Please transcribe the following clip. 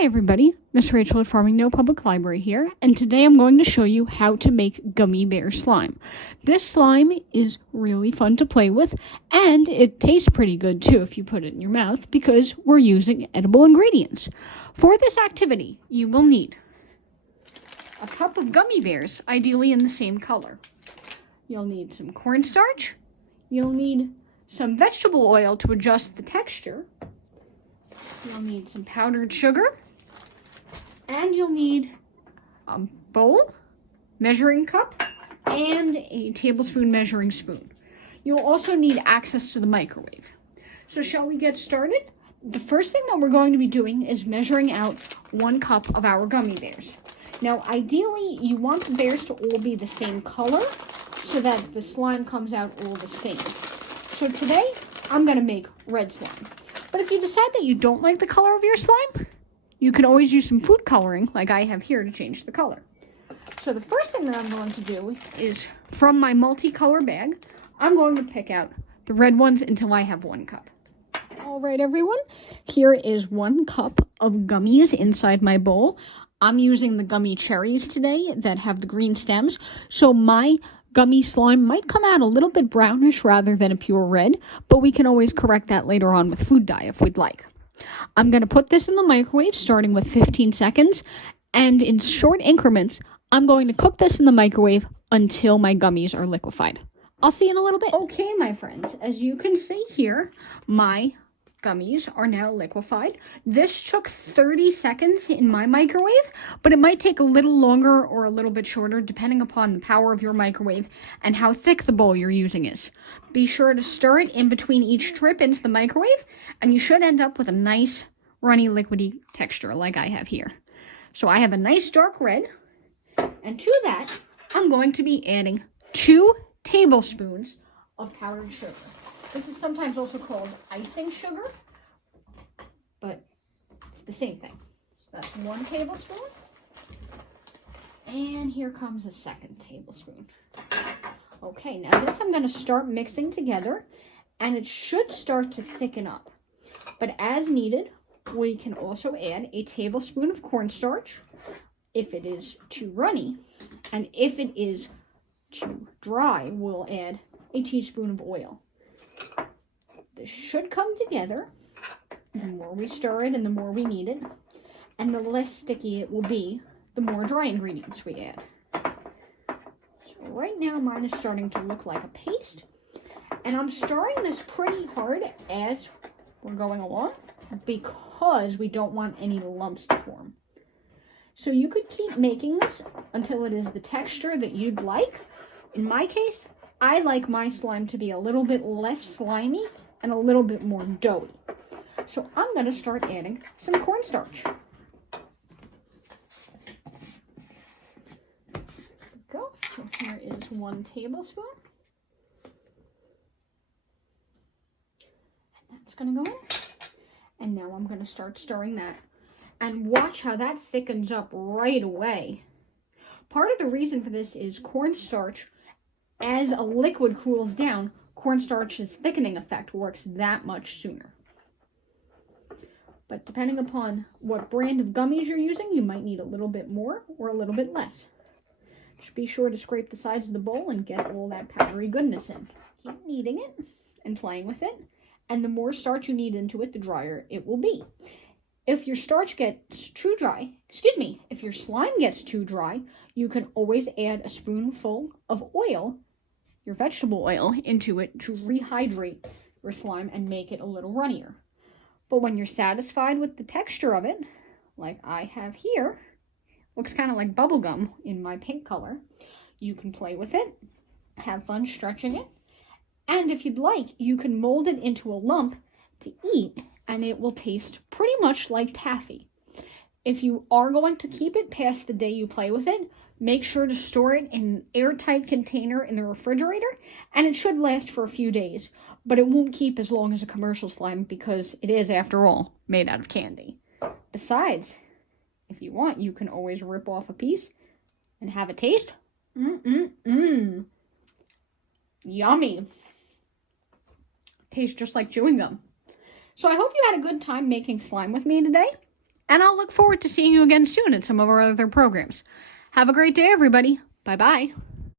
Hi everybody, Miss Rachel at Farming No Public Library here, and today I'm going to show you how to make gummy bear slime. This slime is really fun to play with, and it tastes pretty good too if you put it in your mouth because we're using edible ingredients. For this activity, you will need a cup of gummy bears, ideally in the same color. You'll need some cornstarch. You'll need some vegetable oil to adjust the texture. You'll need some powdered sugar, and you'll need a bowl, measuring cup, and a tablespoon measuring spoon. You'll also need access to the microwave. So shall we get started? The first thing that we're going to be doing is measuring out 1 cup of our gummy bears. Now, ideally, you want the bears to all be the same color so that the slime comes out all the same. So today, I'm going to make red slime. But if you decide that you don't like the color of your slime, you can always use some food coloring, like I have here, to change the color. So the first thing that I'm going to do is, from my multicolor bag, I'm going to pick out the red ones until I have 1 cup. All right, everyone, here is 1 cup of gummies inside my bowl. I'm using the gummy cherries today that have the green stems, so my gummy slime might come out a little bit brownish rather than a pure red, but we can always correct that later on with food dye if we'd like. I'm going to put this in the microwave starting with 15 seconds, and in short increments, I'm going to cook this in the microwave until my gummies are liquefied. I'll see you in a little bit. Okay, my friends, as you can see here, my gummies are now liquefied. This took 30 seconds in my microwave, but it might take a little longer or a little bit shorter depending upon the power of your microwave and how thick the bowl you're using is. Be sure to stir it in between each trip into the microwave, and you should end up with a nice runny liquidy texture like I have here. So I have a nice dark red, and to that I'm going to be adding 2 tablespoons of powdered sugar. This is sometimes also called icing sugar, but it's the same thing. So that's 1 tablespoon. And here comes a 2nd tablespoon. Okay, now this I'm going to start mixing together, and it should start to thicken up. But as needed, we can also add a tablespoon of cornstarch if it is too runny. And if it is too dry, we'll add a teaspoon of oil. This should come together. The more we stir it and the more we knead it, and the less sticky it will be, the more dry ingredients we add. So right now mine is starting to look like a paste, and I'm stirring this pretty hard as we're going along because we don't want any lumps to form. So you could keep making this until it is the texture that you'd like. In my case, I like my slime to be a little bit less slimy and a little bit more doughy. So I'm going to start adding some cornstarch. There we go. So here is 1 tablespoon. And that's going to go in. And now I'm going to start stirring that. And watch how that thickens up right away. Part of the reason for this is cornstarch, as a liquid cools down, cornstarch's thickening effect works that much sooner. But depending upon what brand of gummies you're using, you might need a little bit more or a little bit less. Just be sure to scrape the sides of the bowl and get all that powdery goodness in. Keep kneading it and playing with it, and the more starch you knead into it, the drier it will be. If your starch gets too dry, if your slime gets too dry, you can always add a spoonful of oil, your vegetable oil, into it to rehydrate your slime and make it a little runnier. But when you're satisfied with the texture of it, like I have here, looks kind of like bubble gum in my pink color, you can play with it, have fun stretching it, and if you'd like, you can mold it into a lump to eat, and it will taste pretty much like taffy. If you are going to keep it past the day you play with it, make sure to store it in an airtight container in the refrigerator, and it should last for a few days, but it won't keep as long as a commercial slime because it is, after all, made out of candy. Besides, if you want, you can always rip off a piece and have a taste. Yummy. Tastes just like chewing gum. So I hope you had a good time making slime with me today. and I'll look forward to seeing you again soon at some of our other programs. Have a great day, everybody. Bye-bye.